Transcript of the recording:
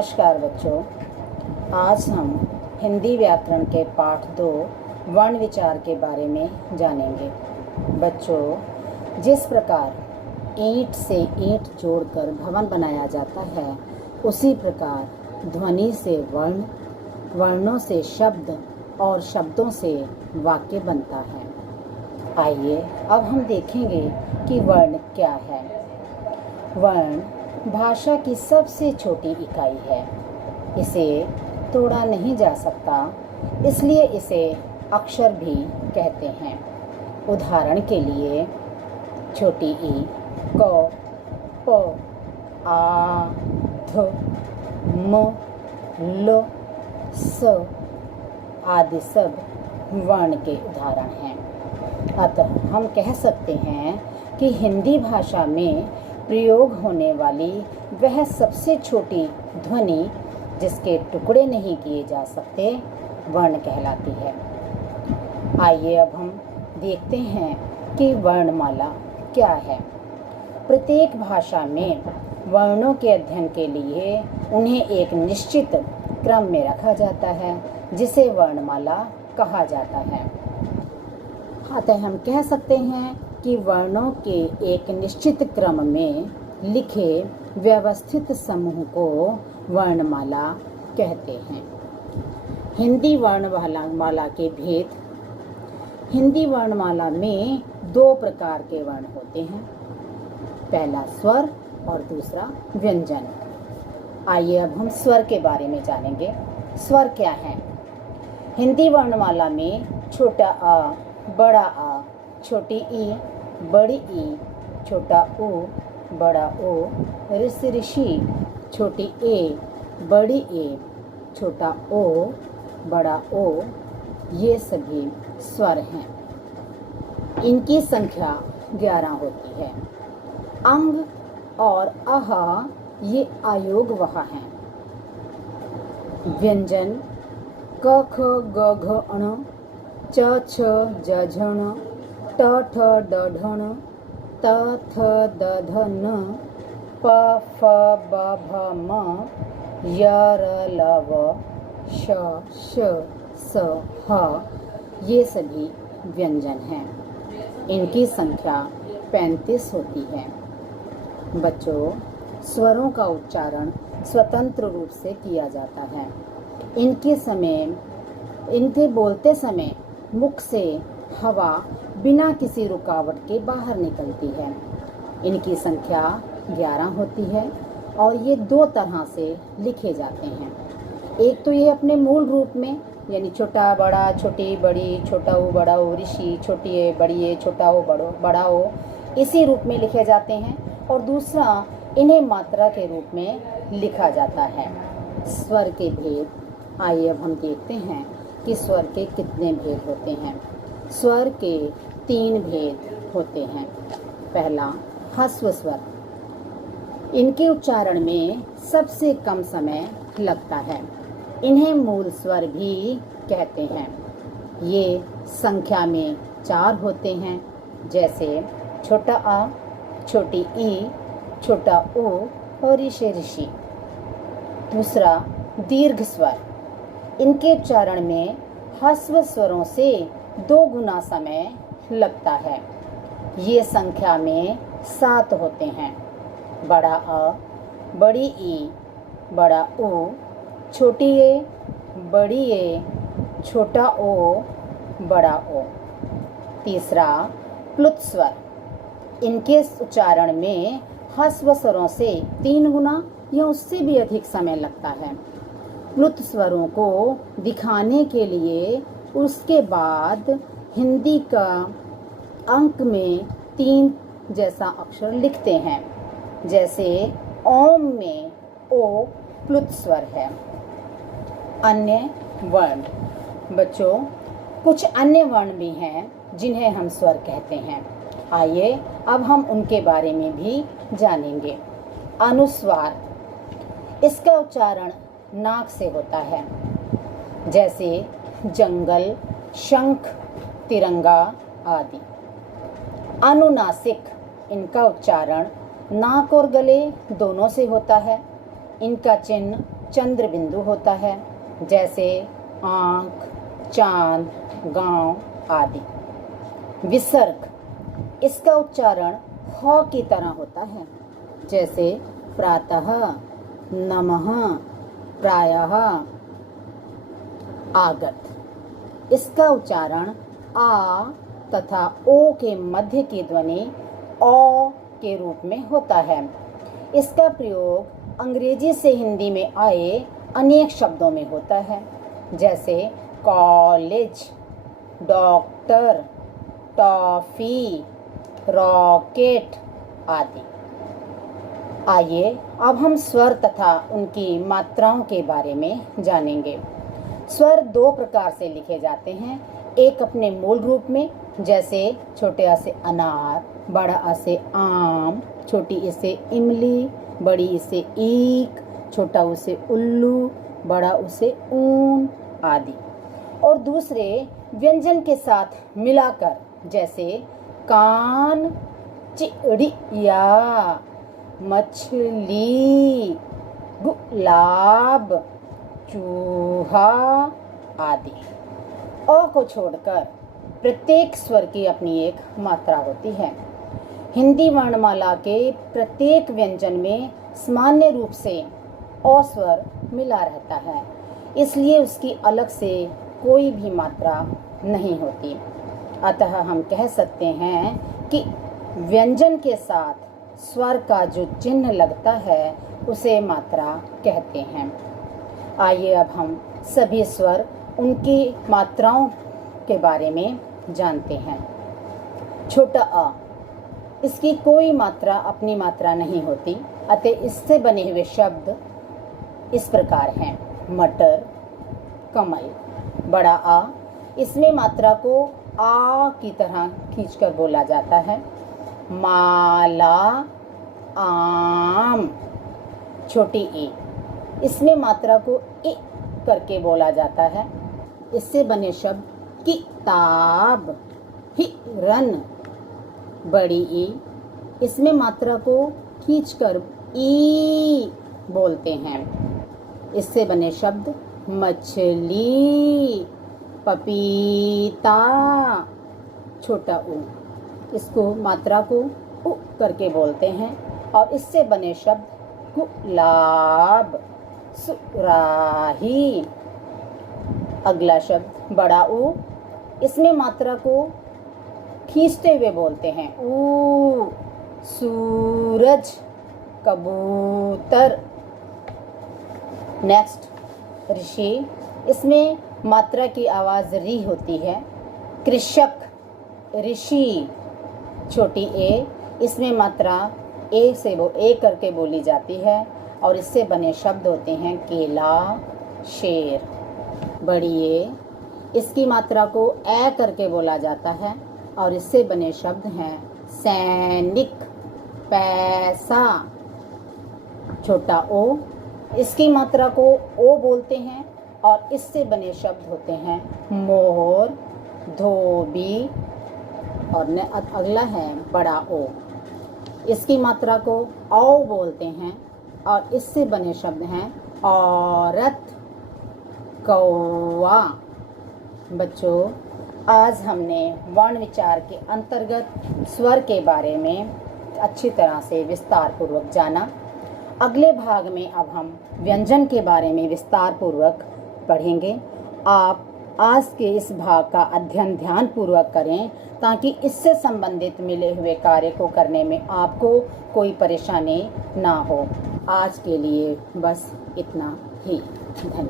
नमस्कार बच्चों। आज हम हिंदी व्याकरण के पाठ 2 वर्ण विचार के बारे में जानेंगे। बच्चों, जिस प्रकार ईंट से ईंट जोड़कर भवन बनाया जाता है, उसी प्रकार ध्वनि से वर्ण, वर्णों से शब्द और शब्दों से वाक्य बनता है। आइए अब हम देखेंगे कि वर्ण क्या है। वर्ण भाषा की सबसे छोटी इकाई है। इसे तोड़ा नहीं जा सकता, इसलिए इसे अक्षर भी कहते हैं। उदाहरण के लिए छोटी ई, क, प, आ, ध, म, ल, स आदि सब वर्ण के उदाहरण हैं। अतः हम कह सकते हैं कि हिंदी भाषा में प्रयोग होने वाली वह सबसे छोटी ध्वनि जिसके टुकड़े नहीं किए जा सकते, वर्ण कहलाती है। आइए अब हम देखते हैं कि वर्णमाला क्या है। प्रत्येक भाषा में वर्णों के अध्ययन के लिए उन्हें एक निश्चित क्रम में रखा जाता है, जिसे वर्णमाला कहा जाता है। अतः हम कह सकते हैं कि वर्णों के एक निश्चित क्रम में लिखे व्यवस्थित समूह को वर्णमाला कहते हैं। हिंदी वर्णमाला के भेद। हिंदी वर्णमाला में 2 प्रकार के वर्ण होते हैं, पहला स्वर और दूसरा व्यंजन। आइए अब हम स्वर के बारे में जानेंगे। स्वर क्या है? हिंदी वर्णमाला में छोटा आ, बड़ा आ, छोटी ई, बड़ी ई, छोटा ऊ, बड़ा ओ, ऋषि, छोटी ए, बड़ी ए, छोटा ओ, बड़ा ओ, ये सभी स्वर हैं। इनकी संख्या 11 होती है। अंग और अह ये आयोग वह हैं। व्यंजन क, ख, ग, घ, ण, च, छ, ज, झ, ण, ट, ठ, ड, ढ, ण, त, थ, द, ध, न, प, फ, ब, भ, म, य, र, ल, व, श, श, स, ह ये सभी व्यंजन हैं। इनकी संख्या 35 होती है। बच्चों, स्वरों का उच्चारण स्वतंत्र रूप से किया जाता है। इनके बोलते समय मुख से हवा बिना किसी रुकावट के बाहर निकलती है। इनकी संख्या 11 होती है और ये 2 तरह से लिखे जाते हैं। एक तो ये अपने मूल रूप में, यानी छोटा बड़ा, छोटी बड़ी, छोटा ओ बड़ा ओ, ऋषि, छोटी ए बड़ी ए, छोटा ओ बड़ा ओ, इसी रूप में लिखे जाते हैं। और दूसरा, इन्हें मात्रा के रूप में लिखा जाता है। स्वर के भेद। आइए अब हम देखते हैं कि स्वर के कितने भेद होते हैं। स्वर के 3 भेद होते हैं। पहला, ह्रस्व स्वर। इनके उच्चारण में सबसे कम समय लगता है। इन्हें मूल स्वर भी कहते हैं। ये संख्या में 4 होते हैं, जैसे छोटा आ, छोटी ई, छोटा ओ और ऋषि। दूसरा, दीर्घ स्वर। इनके उच्चारण में ह्रस्व स्वरों से 2 गुना समय लगता है। ये संख्या में 7 होते हैं। बड़ा अ, बड़ी ई, बड़ा ओ, छोटी ए, बड़ी ए, छोटा ओ, बड़ा ओ। तीसरा, प्लुत स्वर। इनके उच्चारण में ह्रस्व स्वरों से 3 गुना या उससे भी अधिक समय लगता है। प्लुत स्वरों को दिखाने के लिए उसके बाद हिंदी का अंक में 3 जैसा अक्षर लिखते हैं। जैसे ओम में ओ प्लुत स्वर है। अन्य वर्ण। बच्चों, कुछ अन्य वर्ण भी हैं जिन्हें हम स्वर कहते हैं। आइए अब हम उनके बारे में भी जानेंगे। अनुस्वार। इसका उच्चारण नाक से होता है, जैसे जंगल, शंख, तिरंगा आदि। अनुनासिक। इनका उच्चारण नाक और गले दोनों से होता है। इनका चिन्ह चंद्र बिंदु होता है, जैसे आँख, चांद, गांव आदि। विसर्ग, इसका उच्चारण ह की तरह होता है, जैसे प्रातः, नमः, प्रायः, आगत। इसका उच्चारण आ तथा ओ के मध्य की ध्वनि औ के रूप में होता है। इसका प्रयोग अंग्रेजी से हिंदी में आए अनेक शब्दों में होता है, जैसे कॉलेज, डॉक्टर, टॉफी, रॉकेट आदि। आइए अब हम स्वर तथा उनकी मात्राओं के बारे में जानेंगे। स्वर दो प्रकार से लिखे जाते हैं, एक अपने मूल रूप में, जैसे छोटे आ से अनार, बड़ा आ से आम, छोटी ई से इमली, बड़ी ई से ईख, छोटा ऊ से उल्लू, बड़ा ऊ से ऊन आदि। और दूसरे व्यंजन के साथ मिलाकर, जैसे कान, चिड़िया, मछली, गुलाब, चूहा आदि। अ को छोड़कर प्रत्येक स्वर की अपनी एक मात्रा होती है। हिंदी वर्णमाला के प्रत्येक व्यंजन में सामान्य रूप से अ स्वर मिला रहता है, इसलिए उसकी अलग से कोई भी मात्रा नहीं होती। अतः हम कह सकते हैं कि व्यंजन के साथ स्वर का जो चिन्ह लगता है उसे मात्रा कहते हैं। आइए अब हम सभी स्वर, उनकी मात्राओं के बारे में जानते हैं। छोटा अ, इसकी कोई मात्रा अपनी मात्रा नहीं होती, अतः इससे बने हुए शब्द इस प्रकार हैं: मटर, कमल। बड़ा आ, इसमें मात्रा को आ की तरह खींचकर बोला जाता है: माला, आम। छोटी ई, इसमें मात्रा को इ करके बोला जाता है, इससे बने शब्द किताब, हिरन। बड़ी ई, इसमें मात्रा को खींचकर ई बोलते हैं, इससे बने शब्द मछली, पपीता। छोटा ऊ, इसको मात्रा को उ करके बोलते हैं और इससे बने शब्द गुलाब, सुराही। अगला शब्द बड़ा ऊ, इसमें मात्रा को खींचते हुए बोलते हैं ऊ, सूरज, कबूतर। नेक्स्ट ऋषि, इसमें मात्रा की आवाज़ री होती है। कृषक, ऋषि। छोटी ए, इसमें मात्रा ए करके बोली जाती है और इससे बने शब्द होते हैं केला, शेर। बड़ी ए, इसकी मात्रा को ए करके बोला जाता है और इससे बने शब्द हैं सैनिक, पैसा। छोटा ओ, इसकी मात्रा को ओ बोलते हैं और इससे बने शब्द होते हैं मोर, धोबी। और अगला है बड़ा ओ, इसकी मात्रा को औ बोलते हैं और इससे बने शब्द हैं औरत, कौवा। बच्चों, आज हमने वर्ण विचार के अंतर्गत स्वर के बारे में अच्छी तरह से विस्तार पूर्वक जाना। अगले भाग में अब हम व्यंजन के बारे में विस्तार पूर्वक पढ़ेंगे। आप आज के इस भाग का अध्ययन ध्यान पूर्वक करें ताकि इससे संबंधित मिले हुए कार्य को करने में आपको कोई परेशानी ना हो। आज के लिए बस इतना ही। धन्यवाद।